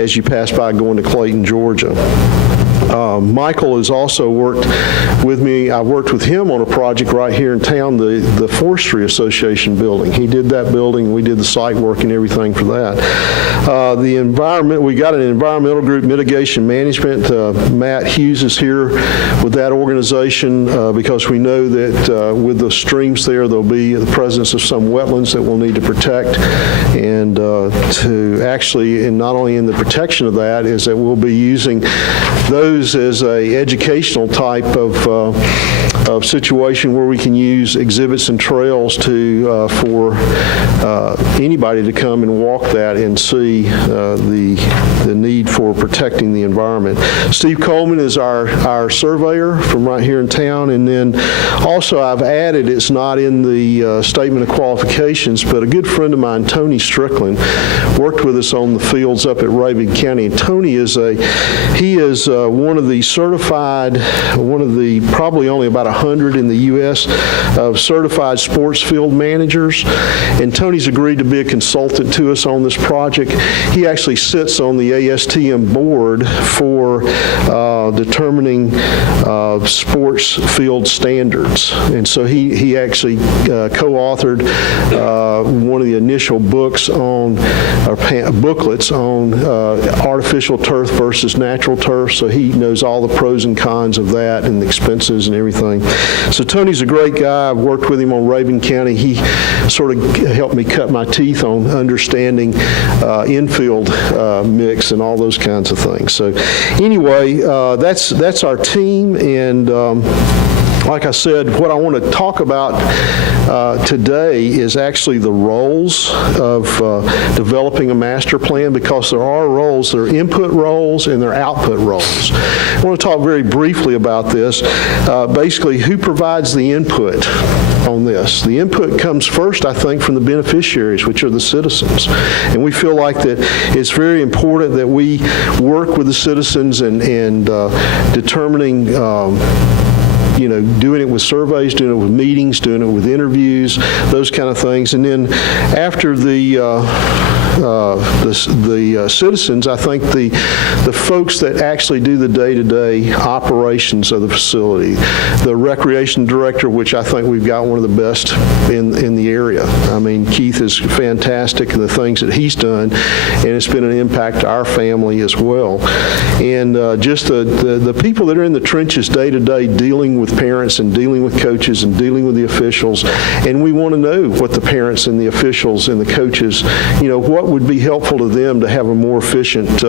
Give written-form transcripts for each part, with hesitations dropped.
as you pass by going to Clayton, Georgia. Michael has also worked with me. I worked with him on a project right here in town, the Forestry Association building. He did that building. We did the site work and everything for that. The environment, we got an environmental group, Mitigation Management. Matt Hughes is here with that organization because we know that with the streams there'll be the presence of some wetlands that we'll need to protect. And to actually, and not only in the protection of that, is that we'll be using those as a educational type of situation where we can use exhibits and trails to for anybody to come and walk that and see the need for protecting the environment. Steve Coleman is our surveyor from right here in town, and then also I've added, it's not in the statement of qualifications, but a good friend of mine, Tony Strickland, worked with us on the fields up at Rabid County. And Tony is one of the certified, probably only about 100 in the U.S. of certified sports field managers, and Tony's agreed to be a consultant to us on this project. He actually sits on the ASTM board for determining sports field standards, and so he actually co-authored one of the initial books on, or booklets on artificial turf versus natural turf, so he knows all the pros and cons of that and the expenses and everything. So Tony's a great guy. I've worked with him on Rabid County. He sort of helped me cut my teeth on understanding infield mix and all those kinds of things. So anyway, that's our team, and like I said, what I want to talk about today is actually the roles of developing a master plan, because there are roles. There are input roles and there are output roles. I want to talk very briefly about this. Basically, who provides the input on this? The input comes first, I think, from the beneficiaries, which are the citizens. And we feel like that it's very important that we work with the citizens and determining doing it with surveys, doing it with meetings, doing it with interviews, those kind of things. And then after the citizens, I think the folks that actually do the day-to-day operations of the facility, the recreation director, which I think we've got one of the best in the area. I mean, Keith is fantastic in the things that he's done, and it's been an impact to our family as well. And just the people that are in the trenches day-to-day dealing with parents and dealing with coaches and dealing with the officials, and we want to know what the parents and the officials and the coaches, what would be helpful to them to have a more efficient,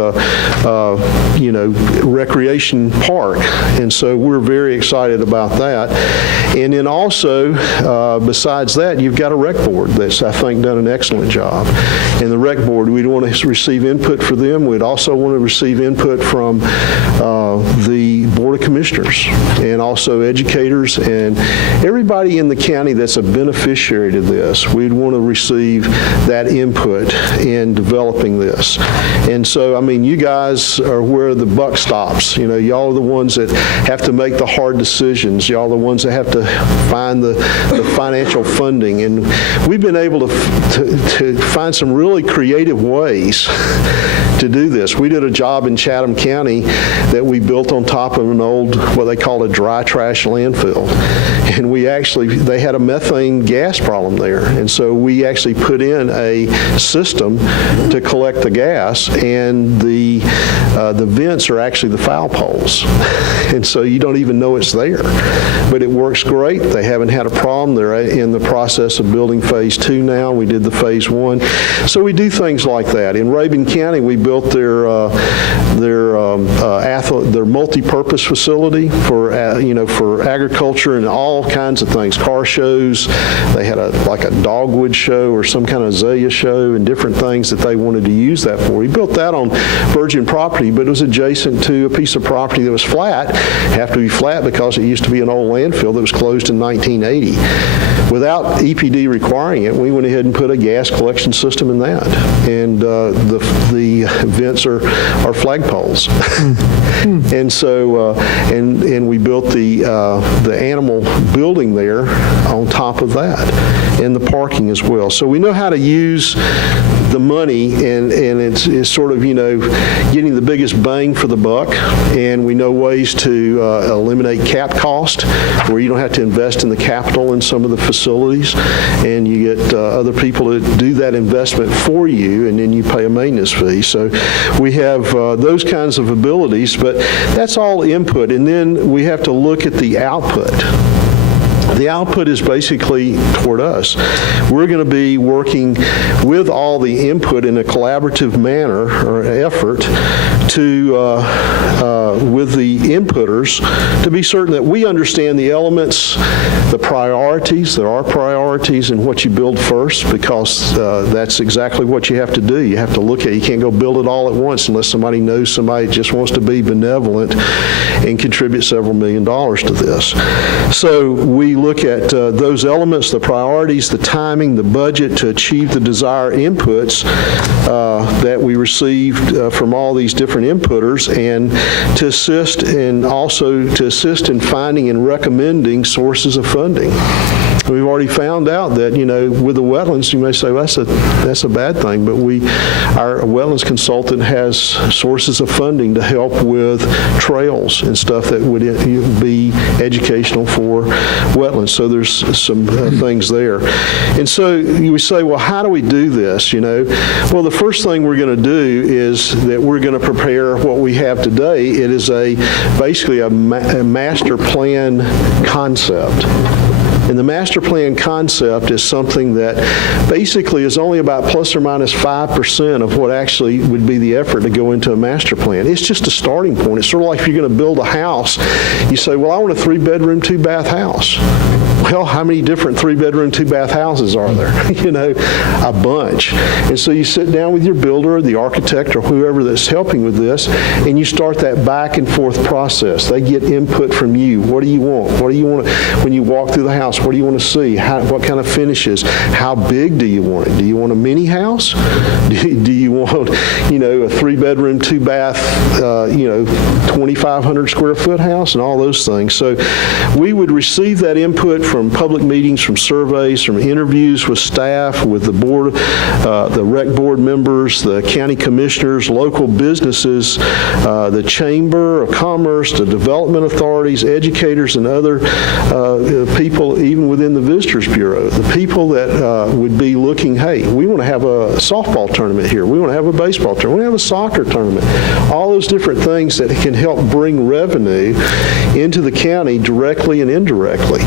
recreation park. And so we're very excited about that. And then also, besides that, you've got a rec board that's, I think, done an excellent job. And the rec board, we'd want to receive input for them. We'd also want to receive input from the Board of Commissioners and also educators and everybody in the county that's a beneficiary to this. We'd want to receive that input in developing this. And so, I mean, you guys are where the buck stops. Y'all are the ones that have to make the hard decisions. Y'all are the ones that have to find the financial funding. And we've been able to find some really creative ways to do this. We did a job in Chatham County that we built on top of an old, what they call a dry trash landfill. And they had a methane gas problem there. And so we actually put in a system to collect the gas, and the vents are actually the foul poles. And so you don't even know it's there. But it works great. They haven't had a problem. They're in the process of building phase 2 now. We did the phase 1. So we do things like that. In Rabid County, we built their multi-purpose facility for agriculture and all kinds of things, car shows. They had like a dogwood show or some kind of azalea show and different things that they wanted to use that for. We built that on virgin property, but it was adjacent to a piece of property that was flat. Have to be flat because it used to be an old landfill that was closed in 1980. Without EPD requiring it, we went ahead and put a gas collection system in that. And the vents are flagpoles. And so, and we built the animal building there on top of that, and the parking as well. So we know how to use the money, and it's sort of, getting the biggest bang for the buck, and we know ways to eliminate cap cost, where you don't have to invest in the capital in some of the facilities, and you get other people to do that investment for you, and then you pay a maintenance fee. So we have those kinds of abilities, but that's all input, and then we have to look at the output. The output is basically toward us. We're going to be working with all the input in a collaborative manner or effort with the inputters to be certain that we understand the elements, the priorities. There are priorities in what you build first, because that's exactly what you have to do. You have to look at it. You can't go build it all at once unless somebody knows somebody just wants to be benevolent and contribute several $1 million to this. So we look at those elements, the priorities, the timing, the budget to achieve the desired inputs that we received from all these different inputters, and to assist, and also to assist in finding and recommending sources of funding. We've already found out that, with the wetlands, you may say, well, that's a bad thing, but our wetlands consultant has sources of funding to help with trails and stuff that would be educational for wetlands. So there's some things there. And so you say, well, how do we do this, Well, the first thing we're going to do is that we're going to prepare what we have today. It is basically a master plan concept. And the master plan concept is something that basically is only about plus or minus 5% of what actually would be the effort to go into a master plan. It's just a starting point. It's sort of like if you're going to build a house, you say, well, I want a 3-bedroom, 2-bath house. Well, how many different 3-bedroom, 2-bath houses are there? A bunch. And so you sit down with your builder, or the architect, or whoever that's helping with this, and you start that back and forth process. They get input from you. What do you want? What do you want when you walk through the house? What do you want to see? What kind of finishes? How big do you want it? Do you want a mini house? Do you want, a 3-bedroom, 2-bath, 2,500 square foot house, and all those things? So we would receive that input from public meetings, from surveys, from interviews with staff, with the board, the rec board members, the county commissioners, local businesses, the Chamber of Commerce, the development authorities, educators, and other people, even within the Visitors Bureau, the people that would be looking, hey, we want to have a softball tournament here. We want to have a baseball tournament. We want to have a soccer tournament. All those different things that can help bring revenue into the county directly and indirectly.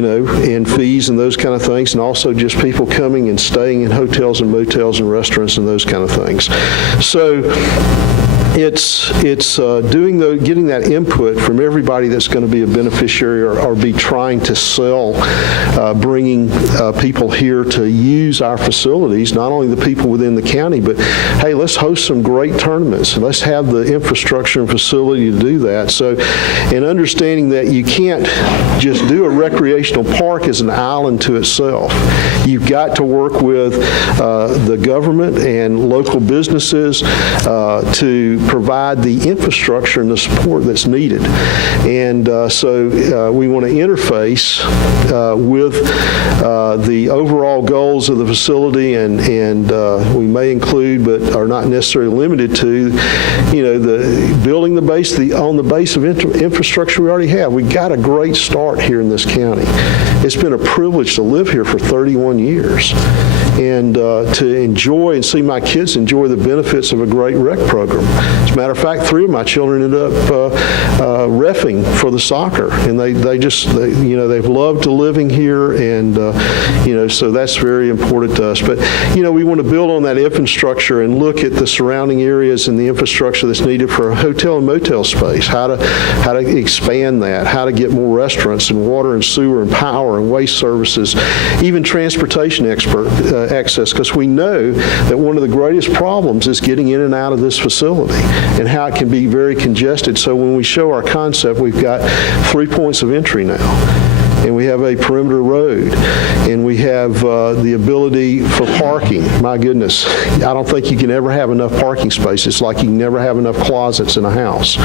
And fees and those kind of things, and also just people coming and staying in hotels and motels and restaurants and those kind of things. So it's getting that input from everybody that's going to be a beneficiary or be trying to sell, bringing people here to use our facilities, not only the people within the county, but hey, let's host some great tournaments. Let's have the infrastructure and facility to do that. So, and understanding that you can't just do a recreational park as an island to itself. You've got to work with the government and local businesses to provide the infrastructure and the support that's needed. And so we want to interface with the overall goals of the facility, and we may include, but are not necessarily limited to, the building the base, on the base of infrastructure we already have. We got a great start here in this county. It's been a privilege to live here for 31 years. And to enjoy and see my kids enjoy the benefits of a great rec program. As a matter of fact, 3 of my children ended up reffing for the soccer, and they've loved living here, and so that's very important to us. But we want to build on that infrastructure and look at the surrounding areas and the infrastructure that's needed for a hotel and motel space. How to expand that? How to get more restaurants and water and sewer and power and waste services, even transportation access, because we know that one of the greatest problems is getting in and out of this facility and how it can be very congested. So when we show our concept, we've got 3 points of entry now. and we have a perimeter road, and we have the ability for parking. My goodness, I don't think you can ever have enough parking space. It's like you can never have enough closets in a house.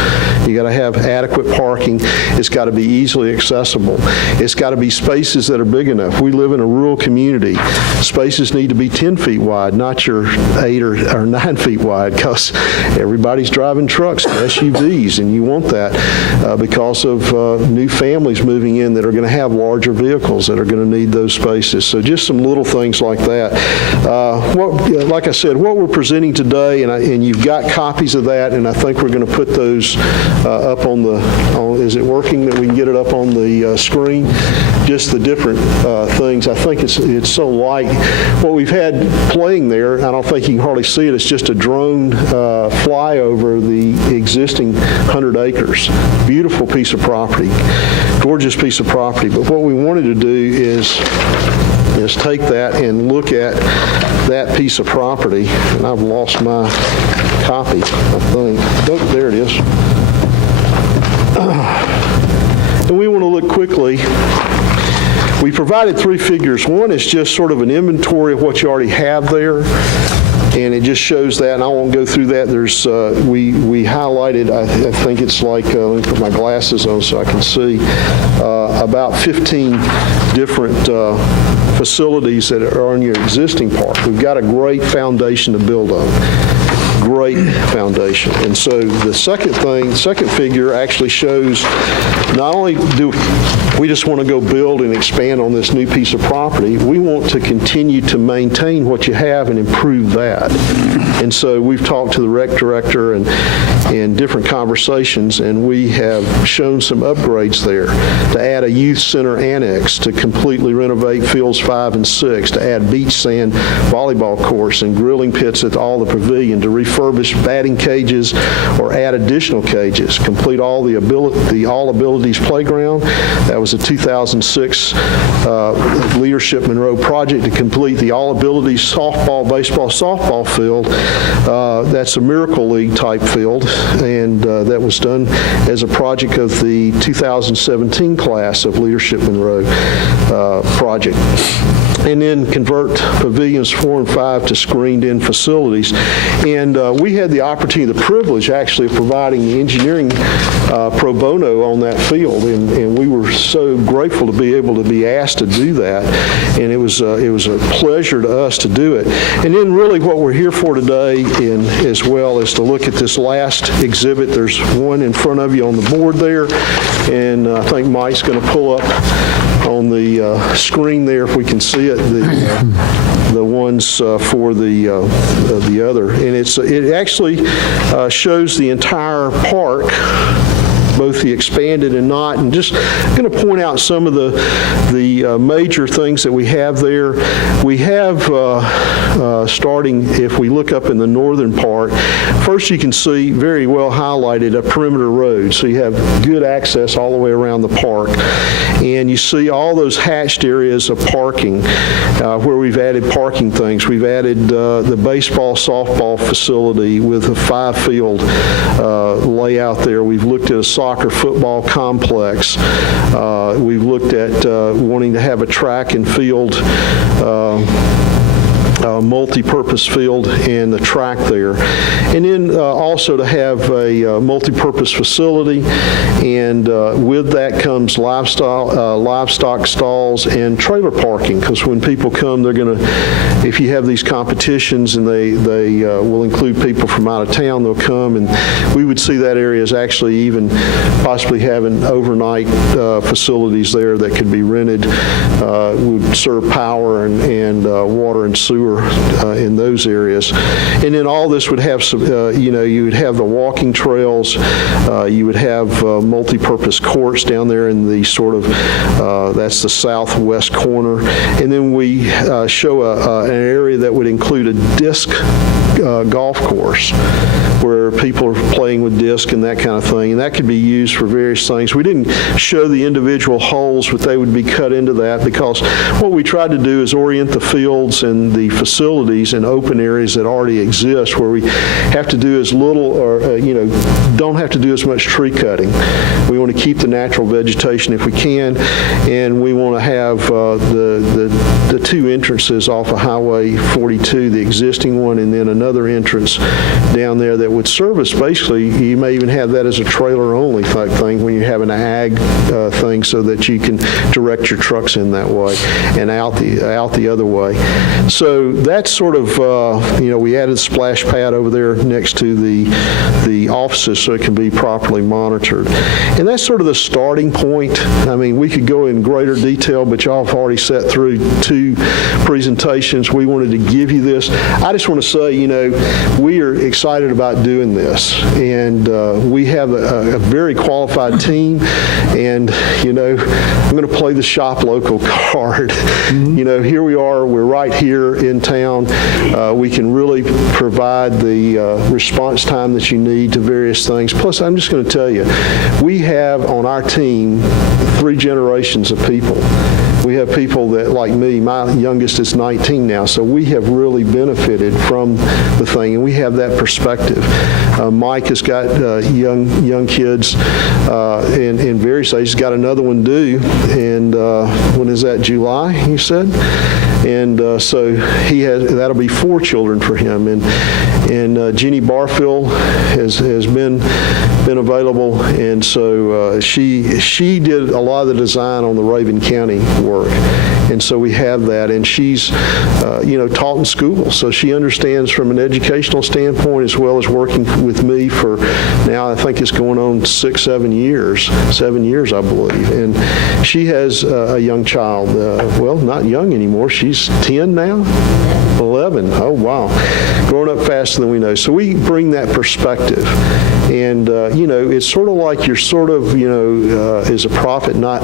You got to have adequate parking. It's got to be easily accessible. It's got to be spaces that are big enough. We live in a rural community. Spaces need to be 10 feet wide, not your 8 or 9 feet wide, because everybody's driving trucks and SUVs, and you want that because of new families moving in that are going to have larger vehicles that are going to need those spaces. So just some little things like that. Like I said, what we're presenting today, and you've got copies of that, and I think we're going to put those up on is it working that we can get it up on the screen? Just the different things. I think it's so light. What we've had playing there, I don't think you can hardly see it, it's just a drone flyover the existing 100 acres. Beautiful piece of property, gorgeous piece of property. But what we wanted to do is take that and look at that piece of property. And I've lost my copy, I think. Oh, there it is. And we want to look quickly. We provided 3 figures. One is just sort of an inventory of what you already have there, and it just shows that, and I won't go through that. There's we highlighted, I think it's like, let me put my glasses on so I can see, about 15 different facilities that are on your existing park. We've got a great foundation to build on. Great foundation. And so the second figure actually shows not only do we just want to go build and expand on this new piece of property, we want to continue to maintain what you have and improve that. And so we've talked to the rec director and in different conversations, and we have shown some upgrades there to add a youth center annex, to completely renovate fields 5 and 6, to add beach sand volleyball courts and grilling pits at all the pavilion, to refurbish batting cages or add additional cages, complete all the All Abilities playground. That was a 2006 Leadership Monroe project to complete the All Abilities softball, baseball, softball field. That's a Miracle League type field, and that was done as a project of the 2017 class of Leadership Monroe project. And then convert pavilions 4 and 5 to screened-in facilities. And we had the opportunity, the privilege, actually, of providing the engineering pro bono on that field, and we were so grateful to be able to be asked to do that. And it was a pleasure to us to do it. And then really what we're here for today, as well, is to look at this last exhibit. There's one in front of you on the board there, and I think Mike's going to pull up on the screen there, if we can see it, the ones for the other. And it actually shows the entire park, both the expanded and not, and just going to point out some of the major things that we have there. We have, starting, if we look up in the northern part, first you can see very well highlighted a perimeter road, so you have good access all the way around the park. And you see all those hatched areas of parking where we've added parking things. We've added the baseball, softball facility with a 5-field layout there. We've looked at a soccer, football complex. We've looked at wanting to have a track and field multi-purpose field and the track there. And then also to have a multi-purpose facility, and with that comes livestock stalls and trailer parking, because when people come, they're going to, if you have these competitions and they will include people from out of town, they'll come, and we would see that area as actually even possibly having overnight facilities there that could be rented, would serve power and water and sewer in those areas. And then all this would have some, you would have the walking trails, you would have multi-purpose courts down there in the sort of, that's the southwest corner. And then we show an area that would include a disc golf course where people are playing with disc and that kind of thing, and that could be used for various things. We didn't show the individual holes, but they would be cut into that because what we tried to do is orient the fields and the facilities in open areas that already exist where we have to do as little or, don't have to do as much tree cutting. We want to keep the natural vegetation if we can, and we want to have the two entrances off of Highway 42, the existing one, and then another entrance down there that would service, basically, you may even have that as a trailer-only type thing when you have an ag thing so that you can direct your trucks in that way and out the other way. So that's sort of, we added a splash pad over there next to the offices so it can be properly monitored. And that's sort of the starting point. I mean, we could go in greater detail, but y'all have already sat through 2 presentations. We wanted to give you this. I just want to say, we are excited about doing this, and we have a very qualified team, and, I'm going to play the shop local card. Here we are, we're right here in town. We can really provide the response time that you need to various things. Plus, I'm just going to tell you, we have on our team 3 generations of people. We have people that, like me, my youngest is 19 now, so we have really benefited from the thing, and we have that perspective. Mike has got young kids in various ages. He's got another one due, and when is that, July, you said? And so that'll be 4 children for him. And Jeannie Barfield has been available, and so she did a lot of the design on the Raven County work. And so we have that, and she's, taught in school, so she understands from an educational standpoint as well as working with me for now, I think it's going on 7 years, I believe. And she has a young child, well, not young anymore, she's 10 now? 11, oh wow, growing up faster than we know. So we bring that perspective. And, it's sort of like you're sort of, as a prophet, not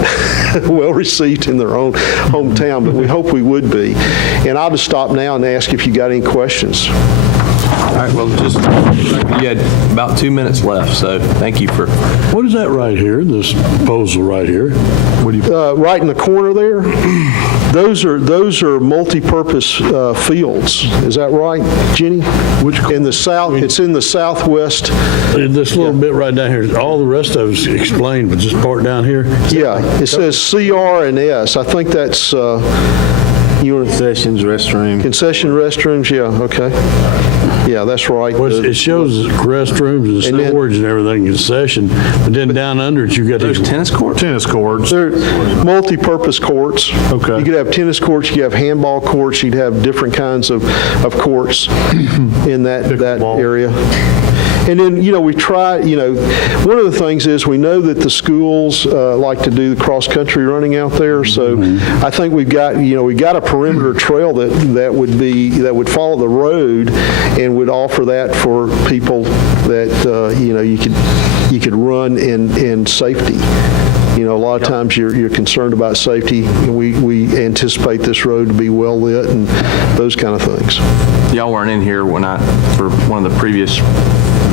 well received in their own hometown, but we hope we would be. And I'll just stop now and ask if you got any questions. All right, well, you had about 2 minutes left, so thank you for... What is that right here, this proposal right here? What do you... Right in the corner there, those are multi-purpose fields. Is that right, Jenny? Which in the south? It's in the southwest. This little bit right down here. All the rest of it's explained, but this part down here. Yeah, it says CR and S. I think that's Concessions, restrooms. Concession restrooms. Yeah. Okay. Yeah, that's right. Well, it shows restrooms and storage and everything concession, but then down under it you got those tennis courts. Tennis courts. They're multi-purpose courts. Okay. You could have tennis courts. You could have handball courts. You'd have different kinds of courts in that area. And then, we try, one of the things is we know that the schools like to do the cross-country running out there. So I think we've got a perimeter trail that would follow the road and would offer that for people that, you could run in safety. A lot of times you're concerned about safety. We anticipate this road to be well lit and those kind of things. Y'all weren't in here for one of the previous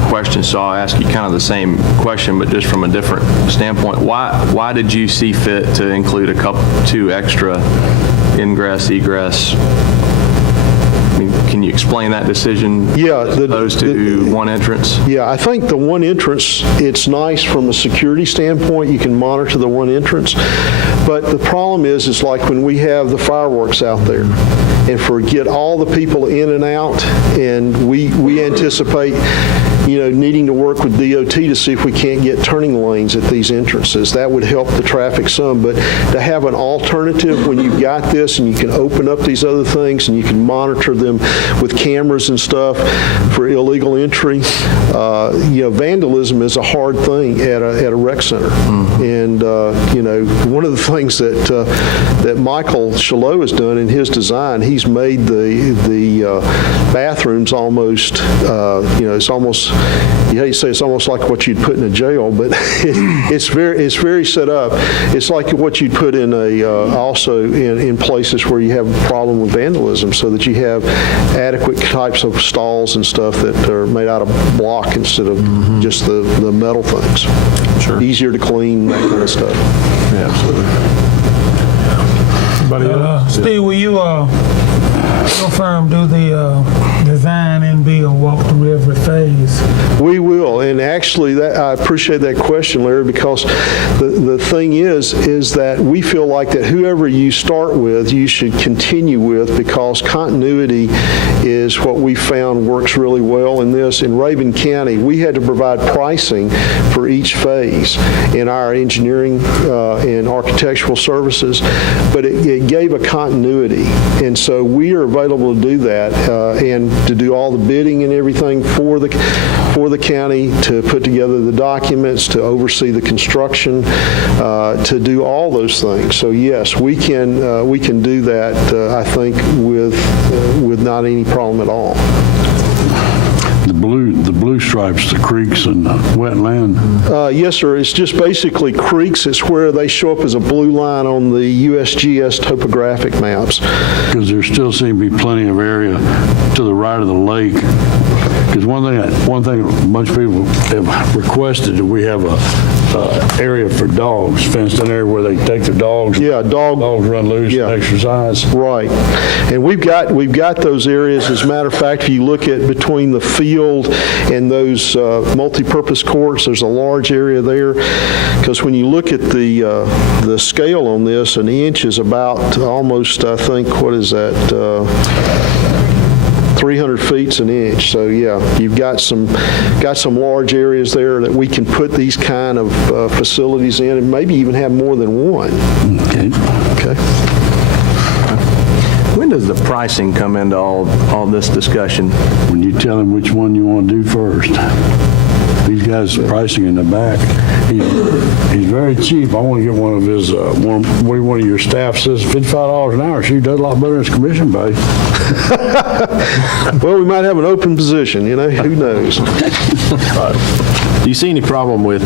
questions, so I'll ask you kind of the same question, but just from a different standpoint. Why did you see fit to include 2 extra ingress, egress? I mean, can you explain that decision? Yeah, as opposed to one entrance? Yeah, I think the one entrance, it's nice from a security standpoint. You can monitor the one entrance, but the problem is like when we have the fireworks out there, and get all the people in and out, and we anticipate needing to work with DOT to see if we can't get turning lanes at these entrances. That would help the traffic some, but to have an alternative when you've got this and you can open up these other things and you can monitor them with cameras and stuff for illegal entry, vandalism is a hard thing at a rec center. And, one of the things that Michael Shalot has done in his design, he's made the bathrooms almost, it's almost you hate to say it's almost like what you'd put in a jail, but it's very set up. It's like what you'd put in also in places where you have a problem with vandalism, so that you have adequate types of stalls and stuff that are made out of block instead of just the metal things. Sure. Easier to clean, that kind of stuff. Yeah, absolutely. Steve, will your firm do the design and build, walk through every phase? We will, and actually, I appreciate that question, Larry, because the thing is that we feel like that whoever you start with, you should continue with, because continuity is what we found works really well in this. In Raven County, we had to provide pricing for each phase in our engineering and architectural services, but it gave a continuity, and so we are available to do that and to do all the bidding and everything for the county, to put together the documents, to oversee the construction, to do all those things. So yes, we can do that. I think with not any problem at all. The blue stripes, the creeks and the wetland. Yes, sir. It's just basically creeks. It's where they show up as a blue line on the USGS topographic maps. Because there still seems to be plenty of area to the right of the lake. Because one thing a bunch of people have requested, that we have a area for dogs, fenced in area where they take their dogs. Yeah, dogs run loose yeah. and exercise. Right. And we've got those areas. As a matter of fact, if you look at between the field and those multi-purpose courts, there's a large area there. Because when you look at the scale on this, an inch is about almost, I think, what is that? 300 feet's an inch. So yeah, you've got some large areas there that we can put these kind of facilities in, and maybe even have more than one. Okay. When does the pricing come into all this discussion? When you tell him which one you want to do first. These guys' pricing in the back. He's very cheap. I want to get one of his, one of your staff says $55 an hour. She does a lot better than his commission pay. Well, we might have an open position, who knows? Do you see any problem with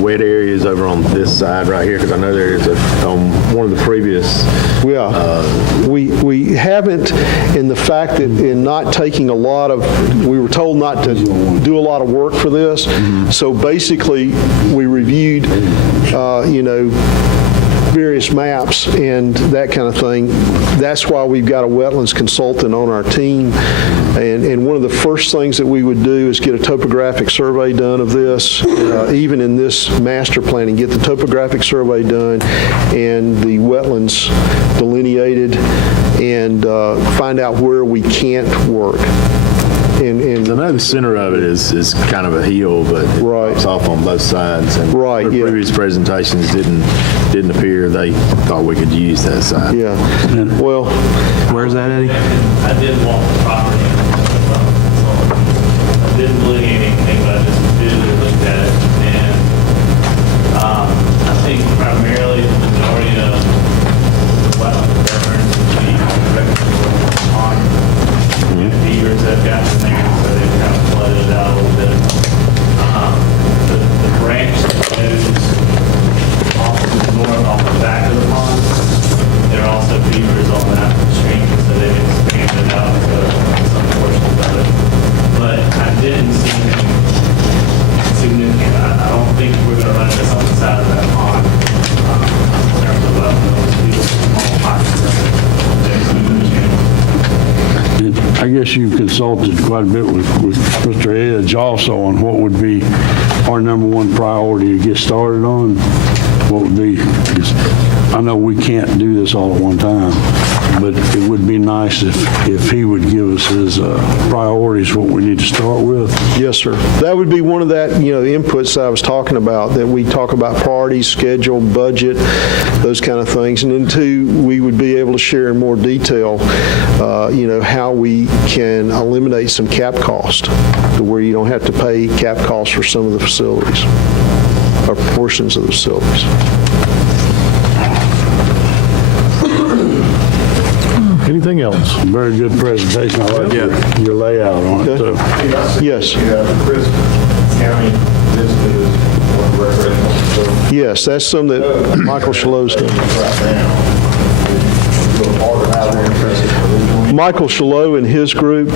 wet areas over on this side right here? Because I know there is on one of the previous. Yeah, we haven't, in the fact that in not taking a lot of, we were told not to do a lot of work for this. So basically, we reviewed, various maps and that kind of thing. That's why we've got a wetlands consultant on our team. And one of the first things that we would do is get a topographic survey done of this, even in this master plan, and get the topographic survey done and the wetlands delineated, and find out where we can't work. And I know the center of it is kind of a hill, but it Right. drops off on both sides. And Right, their yeah. previous presentations didn't appear they thought we could use that side. yeah, well, Where's that, Eddie? I did walk the property, so I didn't delineate anything, but I just visually looked at it, and I think primarily the majority of the wetland veterans would be directed on beavers that have gotten in there, so they've kind of flooded it out a little bit. The branch that goes off to the north, off the back of the pond, there are also beavers on that stream, so they've expanded out to some portions of it. But I didn't see anything significant. I don't think we're going to run into something side of that pond in terms of those little small pockets of it. There's no chance. I guess you've consulted quite a bit with Mr. Edge also on what would be our number one priority to get started on. What would be, because I know we can't do this all at one time, but it would be nice if he would give us his priorities, what we need to start with. yes, sir. That would be one of the inputs that I was talking about, that we talk about priorities, schedule, budget, those kind of things. And then two, we would be able to share in more detail, how we can eliminate some cap cost to where you don't have to pay cap costs for some of the facilities or portions of the facilities. Any anything else? Very good presentation. I like your layout on it, too. Yes. Chris County listed as one of the recreational facilities Yes, that's some that Michael Shalot's done. right now. A little harder out there in Preston. Michael Shalot and his group,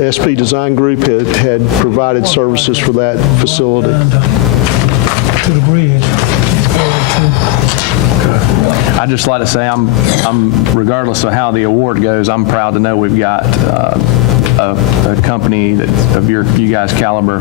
SP Design Group, had provided services for that facility. To the bridge. I'd just like to say regardless of how the award goes, I'm proud to know we've got a company that's of you guys' caliber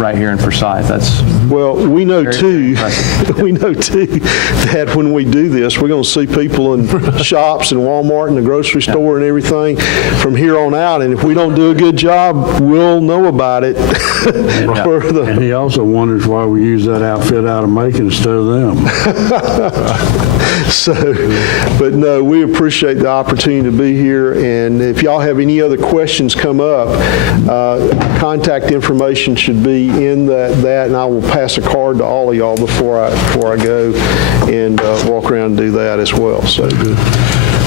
right here in Forsyth. That's Well, we know very too, impressive. we know too, that when we do this, we're going to see people in shops and Walmart and the grocery store and everything from here on out. And if we don't do a good job, we'll know about it. For the- And he also wonders why we use that outfit out of Macon instead of them. So, but no, we appreciate the opportunity to be here, and if y'all have any other questions come up, contact information should be in that, and I will pass a card to all of y'all before I go and walk around and do that as well, so.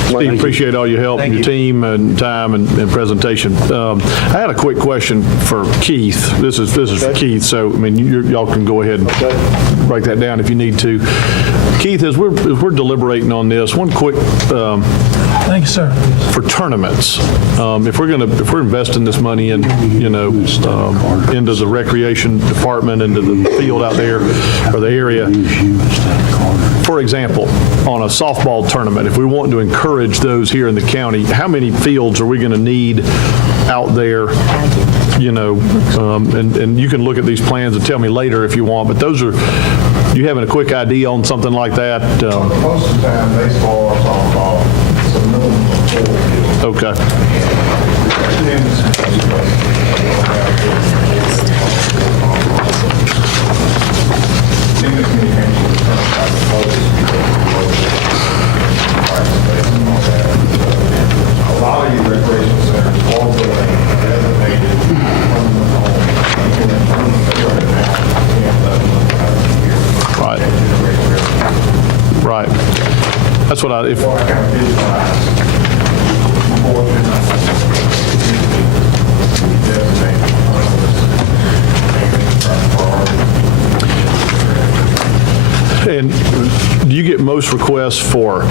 Steve, appreciate all your help, your team, and time, and presentation. I had a quick question for Keith. This is for Keith, so, I mean, y'all can go ahead and write that down if you need to. Keith, as we're deliberating on this, one quick, Thank you, sir. for tournaments, if we're investing this money in, into the recreation department, into the field out there, or the area, for example, on a softball tournament, if we want to encourage those here in the county, how many fields are we going to need out there? And you can look at these plans and tell me later if you want, but those are, you having a quick idea on something like that? Most of the time, baseball or softball, it's a minimum of 4 fields. Okay. A lot of your recreation centers are designated permanent home. Even in permanent right now, you can't let them out of here. Right. Right. That's what So I kind of visualize more than designate And do you get most requests for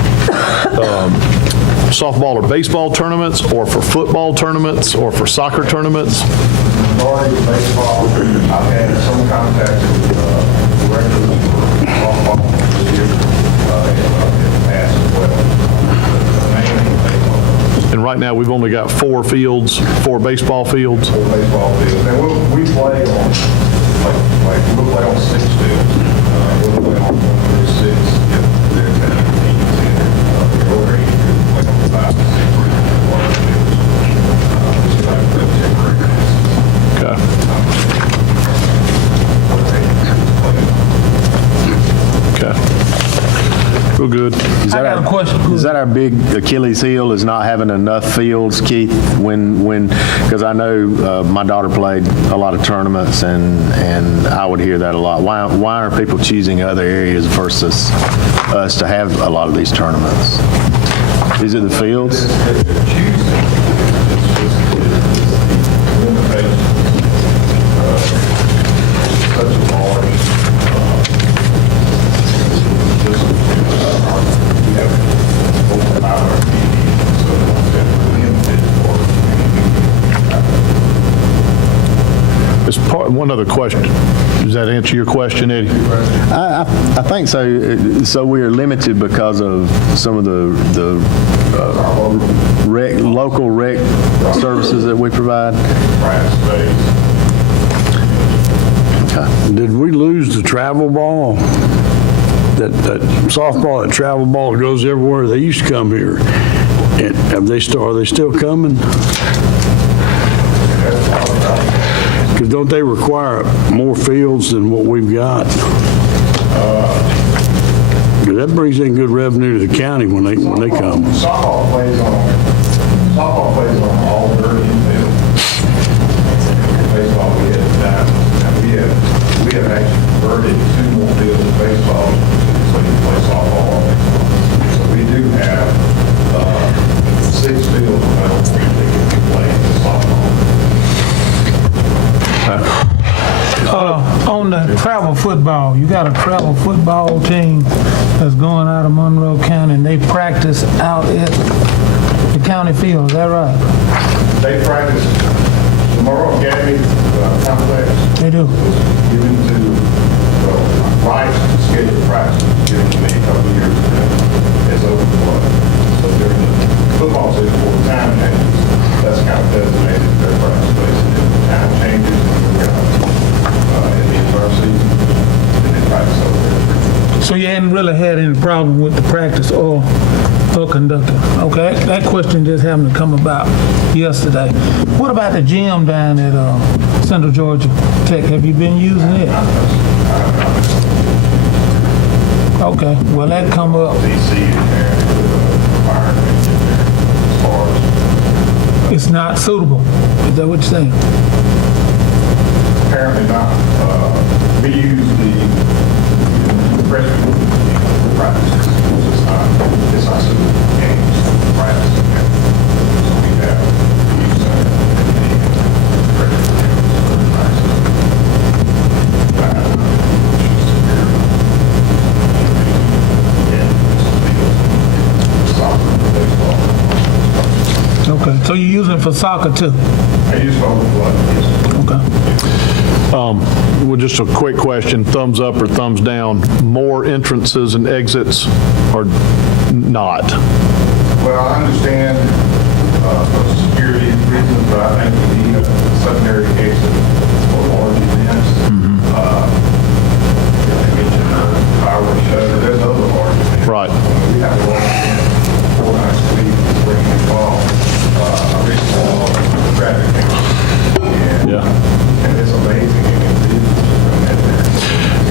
softball or baseball tournaments, or for football tournaments, or for soccer tournaments? Majority of baseball, I've had some contact with directors for softball this year, in the past as well. Mainly baseball, And right now, we've only got 4 baseball fields. full baseball fields. And we play on, like we'll play on 6 fields. We'll play on 1 through 6, if there's any needs in it. The older age group play on 5 to 6 large fields. Just like the temporary fences. Okay. Okay. Real good. Is I got a question. Is that our big Achilles heel, is not having enough fields, Keith? Because I know my daughter played a lot of tournaments, and I would hear that a lot. Why are people choosing other areas versus us to have a lot of these tournaments? Is it the fields? One other question. Does that answer your question, Eddie? I think so. So we are limited because of some of the local rec services that we provide. Did we lose the travel ball? That softball, that travel ball that goes everywhere, they used to come here. And are they still coming? Because don't they require more fields than what we've got? 'Cause that brings in good revenue to the county when they come. Softball plays on all 30 fields. Baseball, we have that. We have actually converted 2 more fields of baseball so you can play softball. So we do have on the travel football, you got a travel football team that's going out of Monroe County, and they practice out at the county field, is that right? They practice, the Monroe Academy complex They do. was given to, rights to schedule practice, given to me a couple of years ago, as open play. So during the football season, for the time changes, that's kind of designated their practice place. And then the time changes, and we're in the entire season, and then practice over there. So you hadn't really had any problem with the practice or conductor? Okay, that question just happened to come about yesterday. What about the gym down at Central Georgia Tech? Have you been using it? Okay, well, that come up. DC in there, environment in there, as far as, It's not suitable. Is that what you're saying? apparently not. We use the freshman practices. It's not suitable for games, practice. So we have used that in the freshman practices. Soccer, baseball. Okay, so you're using it for soccer too? I use both blood, yes. Okay. Well, just a quick question, thumbs up or thumbs down, more entrances and exits or not? Well, I understand for security reasons, but I think we need a secondary exit for large events. I mentioned fireworks show, there's other large events. Right. We have a large event, 4 nights a week, spring and fall, recently, traffic count. Yeah. And it's amazing, and it's there.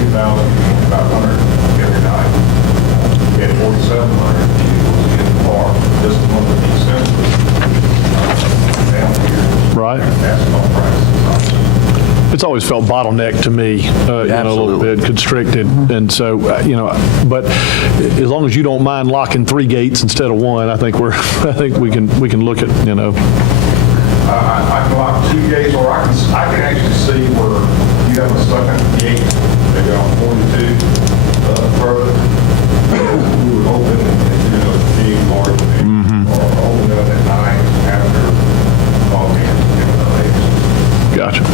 2,000, about 100 every night. We had 4,700 vehicles in the park just the month of December. Down here. Right. Asphalt prices. It's always felt bottleneck to me, a little bit constricted. And so, but as long as you don't mind locking 3 gates instead of 1, I think we can look at, I can lock 2 gates, or I can actually see where you have a second gate, maybe on 42, further. We would open and do a big large thing, or open up at night after all games, gotcha.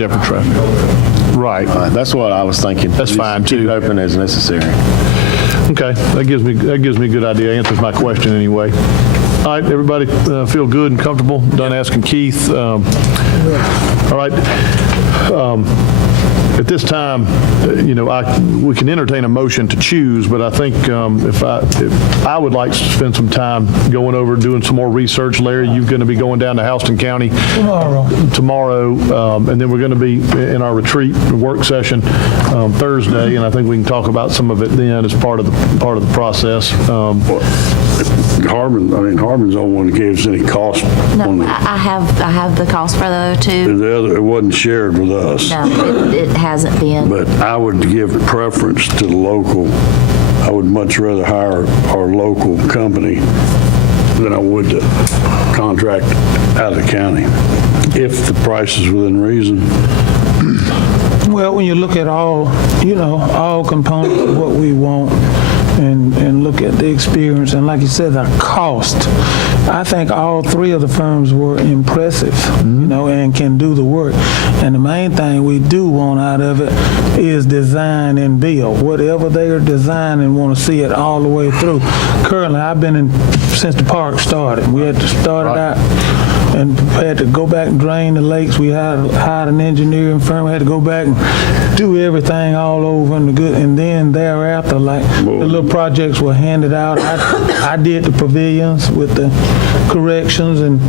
Yeah, for traffic. Right. That's what I was thinking. That's Just fine, keep too. it open as necessary. Okay, that gives me a good idea, answers my question anyway. All right, everybody feel good and comfortable? Done asking Keith. All right. At this time, we can entertain a motion to choose, but I think if I would like to spend some time going over, doing some more research. Larry, you're going to be going down to Houston County tomorrow, and then we're going to be in our retreat work session Thursday, and I think we can talk about some of it then as part of the process. Harbin's the only one that gave us any cost on No, it. I have the cost for the other two. The other, it wasn't shared with us. No, it hasn't been. But I would give preference to the local. I would much rather hire our local company than I would to contract out of the county, if the price is within reason. Well, when you look at all components of what we want and look at the experience, and like you said, the cost, I think all 3 of the firms were impressive, and can do the work. And the main thing we do want out of it is design and build. Whatever they are designing, want to see it all the way through. Currently, I've been in since the park started. We had to start it out and had to go back and drain the lakes. We hired an engineering firm. We had to go back and do everything all over and then thereafter, like the little projects were handed out. I did the pavilions with the corrections and